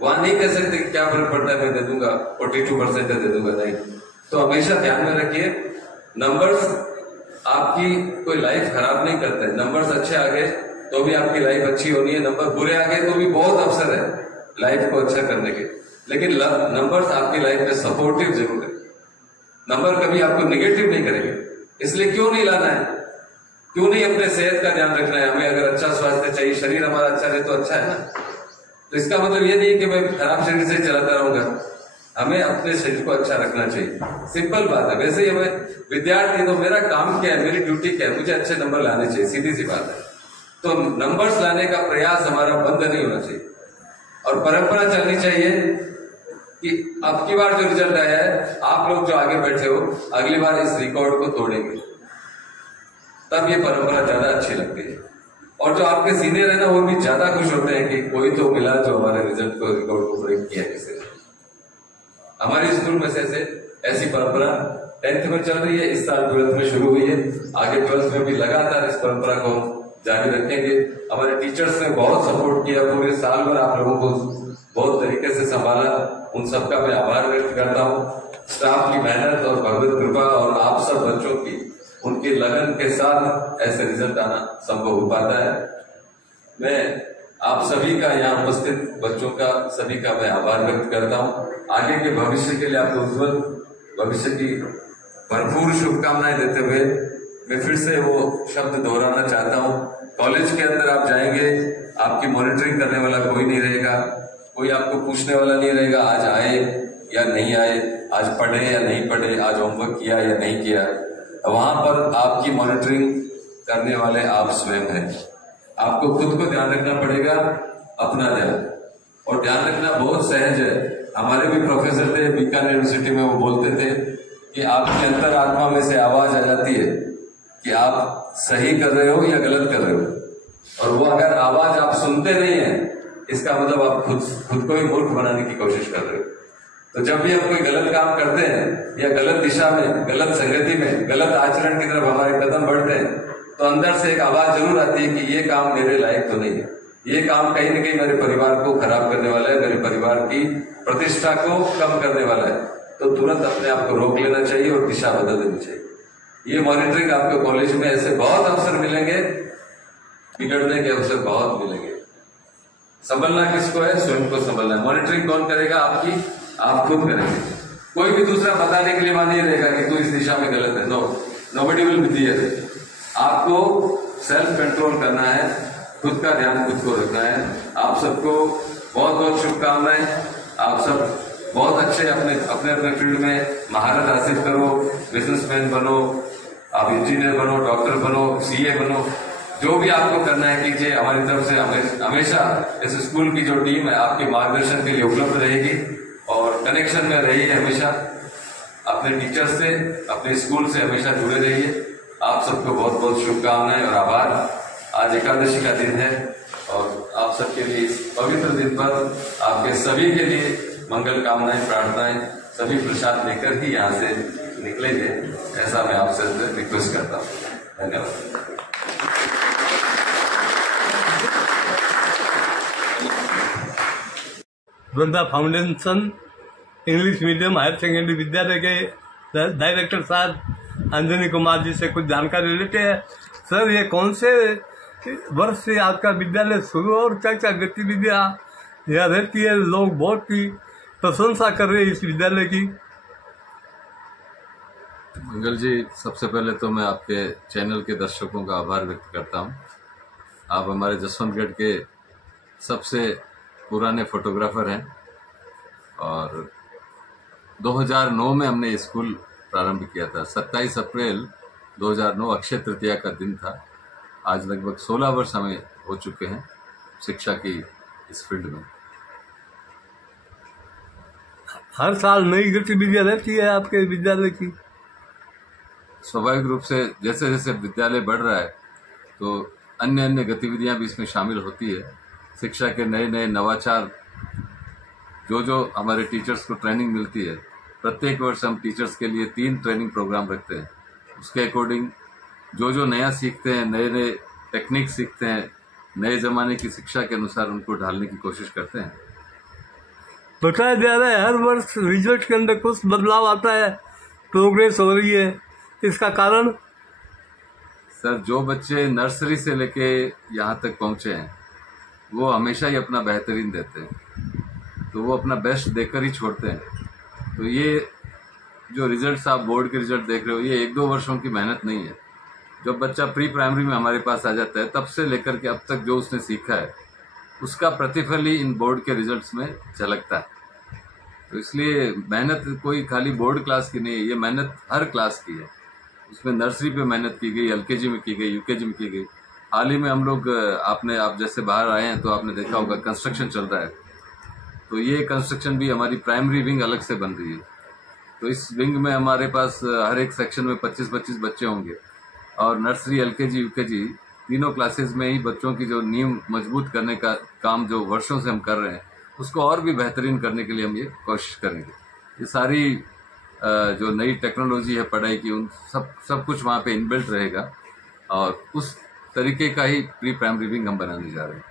वहां नहीं कह सकते क्या फर्क पड़ता है, मैं दे दूंगा 42% दे दूंगा, नहीं। तो हमेशा ध्यान में रखिए, नंबर्स आपकी कोई लाइफ खराब नहीं करते। नंबर्स अच्छे आ गए तो भी आपकी लाइफ अच्छी होनी है, नंबर बुरे आ गए तो भी बहुत अवसर है लाइफ को अच्छा करने के। लेकिन नंबर्स आपकी लाइफ में सपोर्टिव जरूर है। नंबर कभी आपको निगेटिव नहीं करेंगे। इसलिए क्यों नहीं लाना है, क्यों नहीं अपने सेहत का ध्यान रखना है। हमें अगर अच्छा स्वास्थ्य चाहिए, शरीर हमारा अच्छा रहे तो अच्छा है ना। तो इसका मतलब ये नहीं है कि मैं खराब शरीर से चलाता रहूंगा। हमें अपने शरीर को अच्छा रखना चाहिए, सिंपल बात है। वैसे ही हमें विद्यार्थी, तो मेरा काम क्या है, मेरी ड्यूटी क्या है, मुझे अच्छे नंबर लाने चाहिए, सीधी सी बात है। तो नंबर्स लाने का प्रयास हमारा बंद नहीं होना चाहिए और परंपरा चलनी चाहिए कि अब की बार जो रिजल्ट आया है, आप लोग जो आगे बैठे हो अगली बार इस रिकॉर्ड को तोड़ेंगे, तब ये परंपरा ज्यादा अच्छी लगती है। और जो आपके सीनियर है ना, वो भी ज्यादा खुश होते हैं कि कोई तो मिला जो हमारे रिजल्ट को, रिकॉर्ड को ब्रेक किया किसी ने। हमारे स्कूल में से ऐसी परंपरा 10th में चल रही है, इस साल 12th में शुरू हुई है, आगे 12th में भी लगातार इस परंपरा को जारी रखेंगे। हमारे टीचर्स ने बहुत सपोर्ट किया, पूरे साल भर आप लोगों को बहुत तरीके से संभाला, उन सबका मैं आभार व्यक्त करता हूँ। स्टाफ की मेहनत और भगवत कृपा और आप सब बच्चों की उनकी लगन के साथ ऐसे रिजल्ट आना संभव हो पाता है। मैं आप सभी का, यहाँ उपस्थित बच्चों का, सभी का मैं आभार व्यक्त करता हूँ। आगे के भविष्य के लिए आपको उज्जवल भविष्य की भरपूर शुभकामनाएं देते हुए मैं फिर से वो शब्द दोहराना चाहता हूँ। कॉलेज के अंदर आप जाएंगे, आपकी मॉनिटरिंग करने वाला कोई नहीं रहेगा, कोई आपको पूछने वाला नहीं रहेगा आज आए या नहीं आए, आज पढ़े या नहीं पढ़े, आज होमवर्क किया या नहीं किया। वहां पर आपकी मॉनिटरिंग करने वाले आप स्वयं हैं। आपको खुद को ध्यान रखना पड़ेगा, अपना ध्यान, और ध्यान रखना बहुत सहज है। हमारे भी प्रोफेसर थे बीकानेर यूनिवर्सिटी में, वो बोलते थे कि आपकी अंतरात्मा में से आवाज आ जाती है कि आप सही कर रहे हो या गलत कर रहे हो, और वो अगर आवाज आप सुनते नहीं है, इसका मतलब आप खुद को ही मूर्ख बनाने की कोशिश कर रहे हो। तो जब भी हम कोई गलत काम करते हैं या गलत दिशा में, गलत संगति में, गलत आचरण की तरफ हमारे कदम बढ़ते हैं, तो अंदर से एक आवाज जरूर आती है कि ये काम मेरे लायक तो नहीं है, ये काम कहीं न कहीं मेरे परिवार को खराब करने वाला है, मेरे परिवार की प्रतिष्ठा को कम करने वाला है। तो तुरंत अपने आप को रोक लेना चाहिए और दिशा बदल देनी चाहिए। ये मॉनिटरिंग आपको कॉलेज में ऐसे बहुत अवसर मिलेंगे, बिगड़ने के अवसर बहुत मिलेंगे। संभलना किसको है? स्वयं को संभलना है। मॉनिटरिंग कौन करेगा? आपकी, आप खुद करेंगे। कोई भी दूसरा बताने के लिए वहां नहीं रहेगा कि तू इस दिशा में गलत है। Nobody will be there. आपको सेल्फ कंट्रोल करना है, खुद का ध्यान खुद को रखना है। आप सबको बहुत बहुत शुभकामनाएं। आप सब बहुत अच्छे अपने अपने फील्ड में महारत हासिल करो, बिजनेसमैन बनो, आप इंजीनियर बनो, डॉक्टर बनो, सीए बनो, जो भी आपको करना है कीजिए। हमारी तरफ से हमेशा इस स्कूल की जो टीम है आपके मार्गदर्शन के लिए उपलब्ध रहेगी और कनेक्शन में रहिए। हमेशा अपने टीचर से, अपने स्कूल से हमेशा जुड़े रहिए। आप सबको बहुत बहुत शुभकामनाएं और आभार। आज एकादशी का दिन है और आप सबके लिए इस पवित्र दिन पर आपके सभी के लिए मंगल कामनाएं, प्रार्थनाएं, सभी प्रसाद लेकर ही यहाँ से निकलेंगे, ऐसा मैं आपसे रिक्वेस्ट करता हूँ। धन्यवाद। Vrinda foundation English medium higher secondary विद्यालय के डायरेक्टर साहब अंजनी कुमार जी से कुछ जानकारी लेते हैं। सर, ये कौन से वर्ष से आपका विद्यालय शुरू और क्या क्या गतिविधियाँ यहाँ रहती है? लोग बहुत ही प्रशंसा कर रहे हैं इस विद्यालय की। मंगल जी, सबसे पहले तो मैं आपके चैनल के दर्शकों का आभार व्यक्त करता हूँ। आप हमारे जसवंतगढ़ के सबसे पुराने फोटोग्राफर हैं और 2009 में हमने स्कूल प्रारंभ किया था। 27 अप्रैल 2009 अक्षय तृतीया का दिन था। आज लगभग 16 वर्ष हमें हो चुके हैं शिक्षा की इस फील्ड में। हर साल नई गतिविधियाँ रहती है आपके विद्यालय की? स्वाभाविक रूप से जैसे जैसे विद्यालय बढ़ रहा है तो अन्य अन्य गतिविधियां भी इसमें शामिल होती है। शिक्षा के नए नए नवाचार, जो हमारे टीचर्स को ट्रेनिंग मिलती है, प्रत्येक वर्ष हम टीचर्स के लिए 3 ट्रेनिंग प्रोग्राम रखते हैं। उसके अकॉर्डिंग जो नया सीखते हैं, नए नए टेक्निक सीखते हैं, नए जमाने की शिक्षा के अनुसार उनको ढालने की कोशिश करते हैं। बताया जा रहा है हर वर्ष रिजल्ट के अंदर कुछ बदलाव आता है, प्रोग्रेस हो रही है, इसका कारण? सर, जो बच्चे नर्सरी से लेके यहाँ तक पहुँचे हैं वो हमेशा ही अपना बेहतरीन देते हैं, तो वो अपना बेस्ट देकर ही छोड़ते हैं। तो ये जो रिजल्ट्स आप बोर्ड के रिजल्ट देख रहे हो, ये 1-2 वर्षों की मेहनत नहीं है। जब बच्चा प्री प्राइमरी में हमारे पास आ जाता है तब से लेकर के अब तक जो उसने सीखा है उसका प्रतिफल ही इन बोर्ड के रिजल्ट्स में झलकता है। तो इसलिए मेहनत कोई खाली बोर्ड क्लास की नहीं है, ये मेहनत हर क्लास की है। उसमें नर्सरी पे मेहनत की गई, एलकेजी में की गई, यूकेजी में की गई। हाल ही में हम लोग आप जैसे बाहर आए हैं तो आपने देखा होगा कंस्ट्रक्शन चल रहा है, तो ये कंस्ट्रक्शन भी हमारी प्राइमरी विंग अलग से बन रही है। तो इस विंग में हमारे पास हर एक सेक्शन में 25-25 बच्चे होंगे और नर्सरी, एलकेजी, यूकेजी तीनों क्लासेस में ही बच्चों की जो नींव मजबूत करने का काम जो वर्षों से हम कर रहे हैं उसको और भी बेहतरीन करने के लिए हम ये कोशिश करेंगे। ये सारी जो नई टेक्नोलॉजी है पढ़ाई की, उन सब कुछ वहाँ पे इनबिल्ट रहेगा और उस तरीके का ही प्री प्राइमरी विंग हम बनाने जा रहे हैं।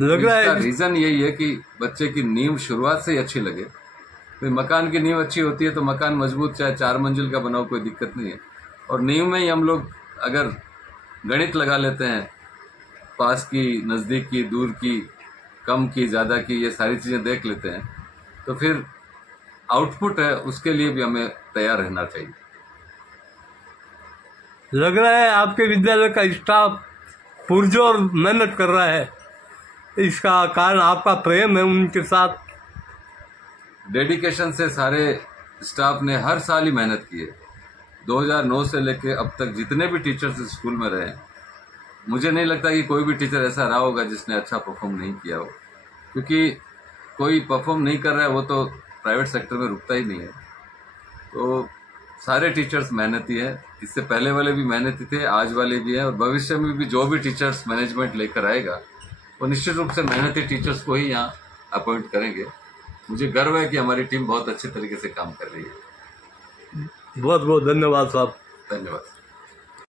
लग रहा है रीजन यही है कि बच्चे की नींव शुरुआत से ही अच्छी लगे। तो मकान की नींव अच्छी होती है तो मकान मजबूत, चाहे 4 मंजिल का बनाओ, कोई दिक्कत नहीं है। और नींव में ही हम लोग अगर गणित लगा लेते हैं, पास की, नज़दीक की, दूर की, कम की, ज़्यादा की, ये सारी चीज़ें देख लेते हैं, तो फिर आउटपुट है उसके लिए भी हमें तैयार रहना चाहिए। लग रहा है आपके विद्यालय का स्टाफ पुरजोर मेहनत कर रहा है, इसका कारण आपका प्रेम है उनके साथ। डेडिकेशन से सारे स्टाफ ने हर साल ही मेहनत की है। 2009 से लेके अब तक जितने भी टीचर्स स्कूल में रहे, मुझे नहीं लगता कि कोई भी टीचर ऐसा रहा होगा जिसने अच्छा परफॉर्म नहीं किया हो, क्योंकि कोई परफॉर्म नहीं कर रहा है वो तो प्राइवेट सेक्टर में रुकता ही नहीं है। तो सारे टीचर्स मेहनती हैं, इससे पहले वाले भी मेहनती थे, आज वाले भी हैं और भविष्य में भी जो भी टीचर्स मैनेजमेंट लेकर आएगा वो निश्चित रूप से मेहनती टीचर्स को ही यहाँ अपॉइंट करेंगे। मुझे गर्व है कि हमारी टीम बहुत अच्छे तरीके से काम कर रही है। बहुत बहुत धन्यवाद साहब। धन्यवाद।